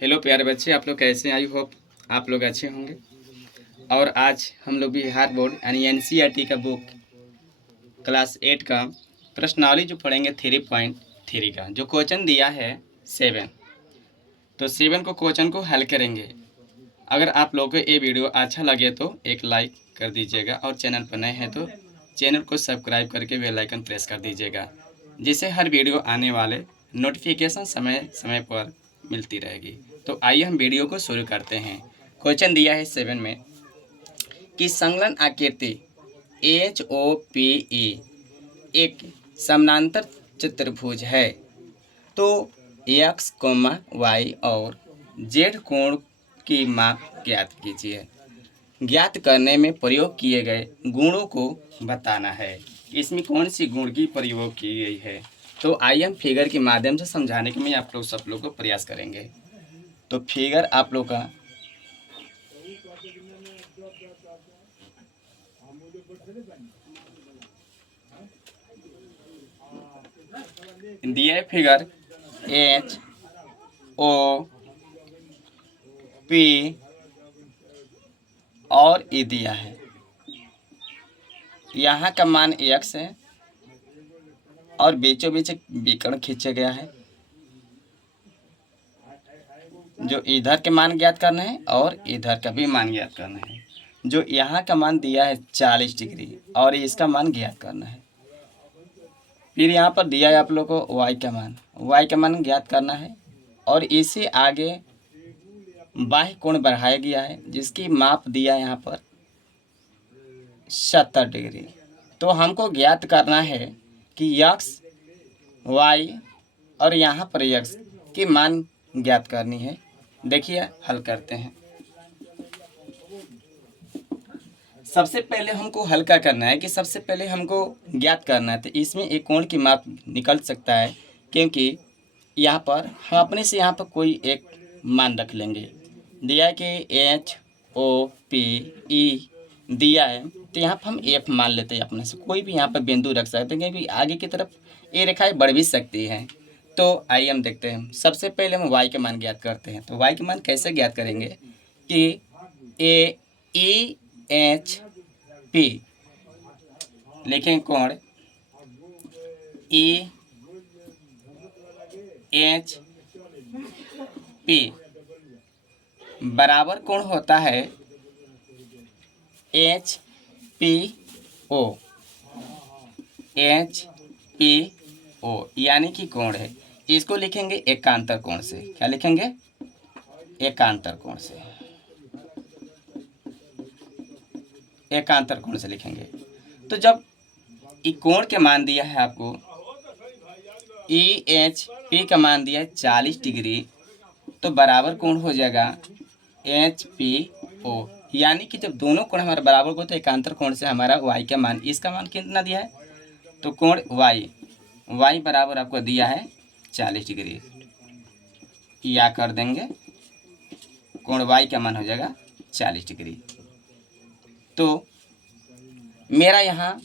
Hello प्यारे बच्चे, आप लोग कैसे हैं? आई होप आप लोग अच्छे होंगे। और आज हम लोग बिहार बोर्ड यानी एनसीईआरटी का बुक क्लास 8 का प्रश्नावली जो पढ़ेंगे 3.3 का, जो क्वेश्चन दिया है 7। तो 7 को क्वेश्चन को हल करेंगे। अगर आप लोगों को ये वीडियो अच्छा लगे तो एक लाइक कर दीजिएगा, और चैनल पर नए हैं तो चैनल को सब्सक्राइब करके बेल आइकन प्रेस कर दीजिएगा, जिससे हर वीडियो आने वाले नोटिफिकेशन समय समय पर मिलती रहेगी। तो आइए हम वीडियो को शुरू करते हैं। क्वेश्चन दिया है 7 में कि संलग्न आकृति HOPE एक समानांतर चतुर्भुज है, तो x, y और z कोण की माप ज्ञात कीजिए। ज्ञात करने में प्रयोग किए गए गुणों को बताना है। इसमें कौन सी गुण की प्रयोग की गई है? तो आइए हम फिगर के माध्यम से समझाने के में आप लोग सब लोग को प्रयास करेंगे। तो फिगर आप लोग का दिया है। फिगर HOP और E दिया है। यहाँ का मान x है और बीचों बीच एक विकर्ण खींचा गया है, जो इधर के मान ज्ञात करना है और इधर का भी मान ज्ञात करना है। जो यहाँ का मान दिया है 40 डिग्री और इसका मान ज्ञात करना है। फिर यहाँ पर दिया है आप लोग को y का मान ज्ञात करना है, और इसे आगे बाह्य कोण बढ़ाया गया है, जिसकी माप दिया है यहाँ पर 70 डिग्री। तो हमको ज्ञात करना है कि x, y और यहाँ पर x की मान ज्ञात करनी है। देखिए हल करते हैं। सबसे पहले हमको हल क्या करना है कि सबसे पहले हमको ज्ञात करना है। तो इसमें एक कोण की माप निकल सकता है, क्योंकि यहाँ पर हम अपने से यहाँ पर कोई एक मान रख लेंगे। दिया है कि HOPE दिया है, तो यहाँ पर हम F मान लेते हैं। अपने से कोई भी यहाँ पर बिंदु रख सकते हैं, क्योंकि आगे की तरफ ये रेखाएं बढ़ भी सकती हैं। तो आइए हम देखते हैं। सबसे पहले हम y के मान ज्ञात करते हैं। तो y के मान कैसे ज्ञात करेंगे कि AEHP लिखें कोण EHP बराबर कोण होता है HPO यानी कि कोण है। इसको लिखेंगे एकांतर कोण से। क्या लिखेंगे? एकांतर कोण से। एकांतर कोण से लिखेंगे। तो जब ई कोण के मान दिया है आपको, EHP का मान दिया है 40 डिग्री, तो बराबर कोण हो जाएगा HPO। यानी कि जब दोनों कोण हमारे बराबर को, तो एकांतर कोण से हमारा y का मान, इसका मान कितना दिया है? तो कोण y बराबर आपको दिया है 40 डिग्री। या कर देंगे, कोण y का मान हो जाएगा 40 डिग्री। तो मेरा यहाँ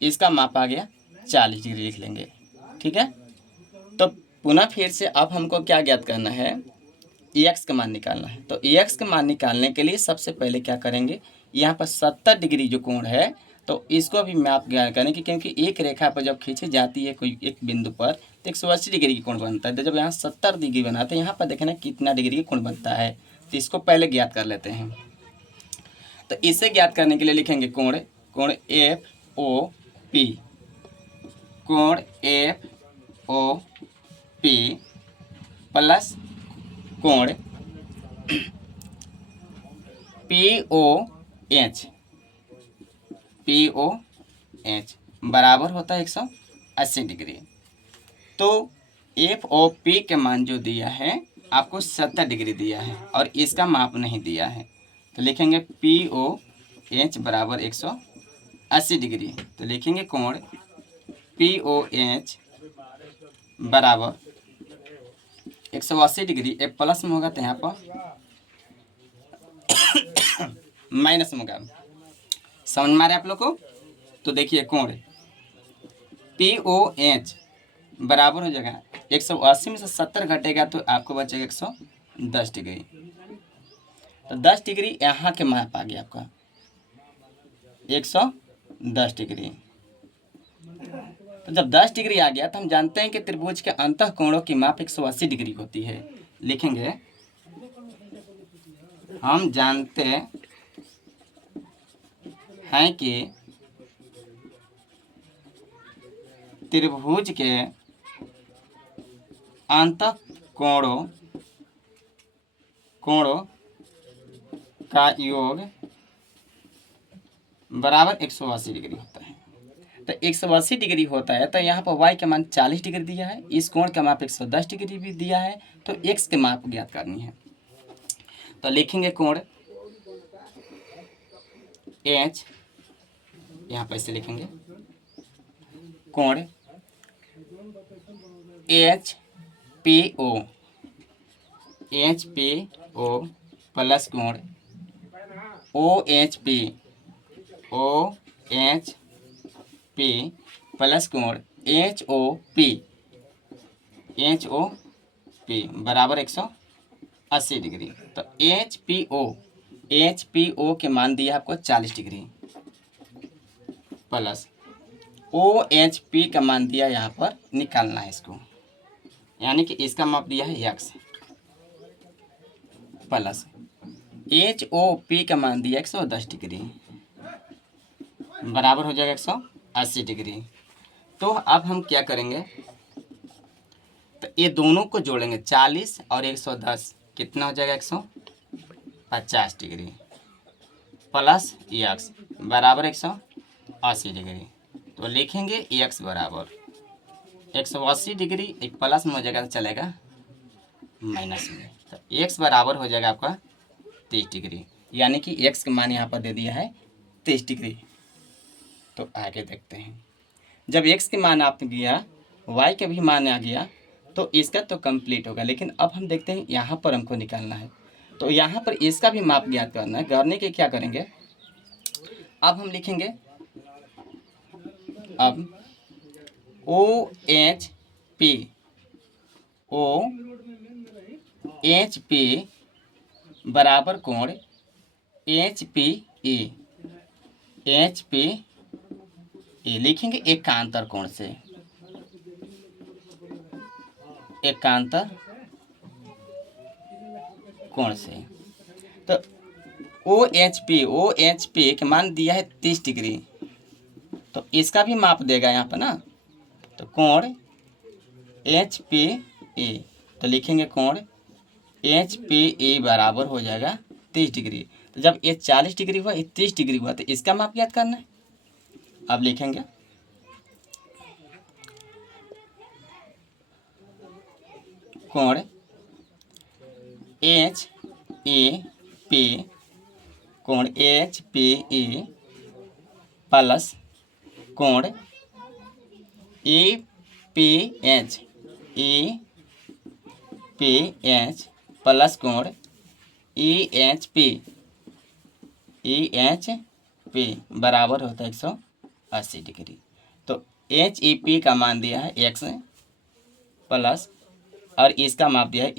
इसका माप आ गया 40 डिग्री, लिख लेंगे। ठीक है। तो पुनः फिर से अब हमको क्या ज्ञात करना है? x का मान निकालना है। तो x का मान निकालने के लिए सबसे पहले क्या करेंगे, यहाँ पर 70 डिग्री जो कोण है, तो इसको भी माप ज्ञात करेंगे, क्योंकि एक रेखा पर जब खींची जाती है कोई एक बिंदु पर, तो 180 डिग्री की कोण बनता है। तो जब यहाँ 70 डिग्री बना, तो यहाँ पर देखना कितना डिग्री की कोण बनता है। तो इसको पहले ज्ञात कर लेते हैं। तो इसे ज्ञात करने के लिए लिखेंगे कोण FOP, कोण FOP प्लस कोण POH बराबर होता है 180 डिग्री। तो FOP के मान जो दिया है आपको 70 डिग्री दिया है, और इसका माप नहीं दिया है। तो लिखेंगे POH बराबर 180 डिग्री। तो लिखेंगे कोण POH बराबर 180 डिग्री। एक प्लस में होगा तो यहाँ पर माइनस में होगा। समझ में आ रहा है आप लोग को? तो देखिए कोण POH बराबर हो जाएगा 180 में से 70 घटेगा तो आपको बचेगा 10 डिग्री। तो 10 डिग्री यहाँ के माप आ गया आपका 110 डिग्री। तो जब 10 डिग्री आ गया तो हम जानते हैं कि त्रिभुज के अंतः कोणों की माप 180 डिग्री होती है। लिखेंगे हम जानते हैं कि त्रिभुज के अंतः कोणों का योग बराबर 180 डिग्री होता है। तो 180 डिग्री होता है तो यहाँ पर y का मान 40 डिग्री दिया है, इस कोण का माप 110 डिग्री भी दिया है, तो x के माप ज्ञात करनी है। तो लिखेंगे कोण h, यहाँ पर ऐसे लिखेंगे कोण HPO प्लस कोण OHP प्लस कोण HOP बराबर 180 डिग्री। तो HPO के मान दिया आपको 40 डिग्री प्लस OHP का मान दिया यहाँ पर निकालना है इसको, यानी कि इसका माप दिया है x प्लस HOP का मान दिया 110 डिग्री बराबर हो जाएगा 180 डिग्री। तो अब हम क्या करेंगे, तो ये दोनों को जोड़ेंगे 40 और 110 कितना हो जाएगा 150 डिग्री प्लस x बराबर 180 डिग्री। तो लिखेंगे x बराबर 180 डिग्री, एक प्लस में हो जाएगा तो चलेगा माइनस में, तो x बराबर हो जाएगा आपका 30 डिग्री, यानी कि x का मान यहाँ पर दे दिया है 30 डिग्री। तो आगे देखते हैं, जब x के मान आप गया y का भी मान आ गया तो इसका तो कंप्लीट होगा। लेकिन अब हम देखते हैं यहाँ पर हमको निकालना है, तो यहाँ पर इसका भी माप ज्ञात करना है। करने के क्या करेंगे, अब हम लिखेंगे अब OHP बराबर कोण HPE लिखेंगे एकांतर कोण से, एकांतर कोण से। तो OHP के मान दिया है 30 डिग्री, तो इसका भी माप देगा यहाँ पर ना, तो कोण HPE, तो लिखेंगे कोण HPE बराबर हो जाएगा 30 डिग्री। तो जब ये 40 डिग्री हुआ, ये 30 डिग्री हुआ, तो इसका माप याद करना है। अब लिखेंगे कोण HPE प्लस कोण EPH प्लस कोण EHP बराबर होता है 180 डिग्री। तो HEP का मान दिया है x प्लस और इसका माप दिया है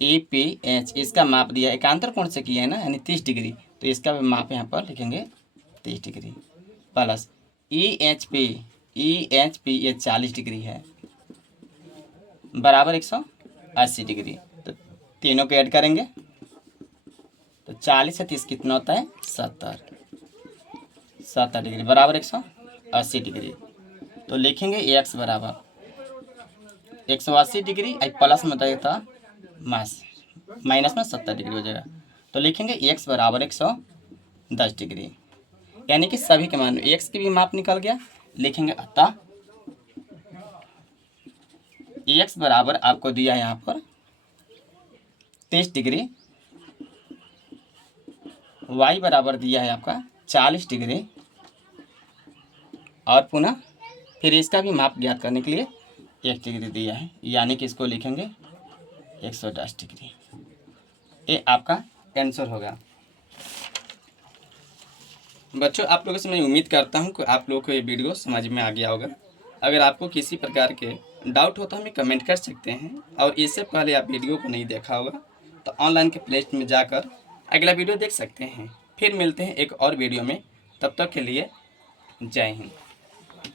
EPH इसका माप दिया है एकांतर कोण से किया है ना, यानी 30 डिग्री, तो इसका भी माप यहाँ पर लिखेंगे 30 डिग्री प्लस EHP ये 40 डिग्री है बराबर 180 डिग्री। तो तीनों को ऐड करेंगे तो 40 से 30 कितना होता है 70 डिग्री बराबर 180 डिग्री। तो लिखेंगे x बराबर 180 डिग्री प्लस में देता माइनस में 70 डिग्री हो जाएगा। तो लिखेंगे x बराबर 110 डिग्री, यानी कि सभी के मान x की भी माप निकल गया। लिखेंगे अतः x बराबर आपको दिया यहाँ पर 30 डिग्री, y बराबर दिया है आपका 40 डिग्री, और पुनः फिर इसका भी माप ज्ञात करने के लिए 1 डिग्री दिया है, यानी कि इसको लिखेंगे 110 डिग्री। ये आपका आंसर होगा। बच्चों, आप लोगों से मैं उम्मीद करता हूँ कि आप लोगों को ये वीडियो समझ में आ गया होगा। अगर आपको किसी प्रकार के डाउट हो तो हमें कमेंट कर सकते हैं। और इससे पहले आप वीडियो को नहीं देखा होगा तो ऑनलाइन के प्ले लिस्ट में जाकर अगला वीडियो देख सकते हैं। फिर मिलते हैं एक और वीडियो में, तब तक के लिए जय हिंद।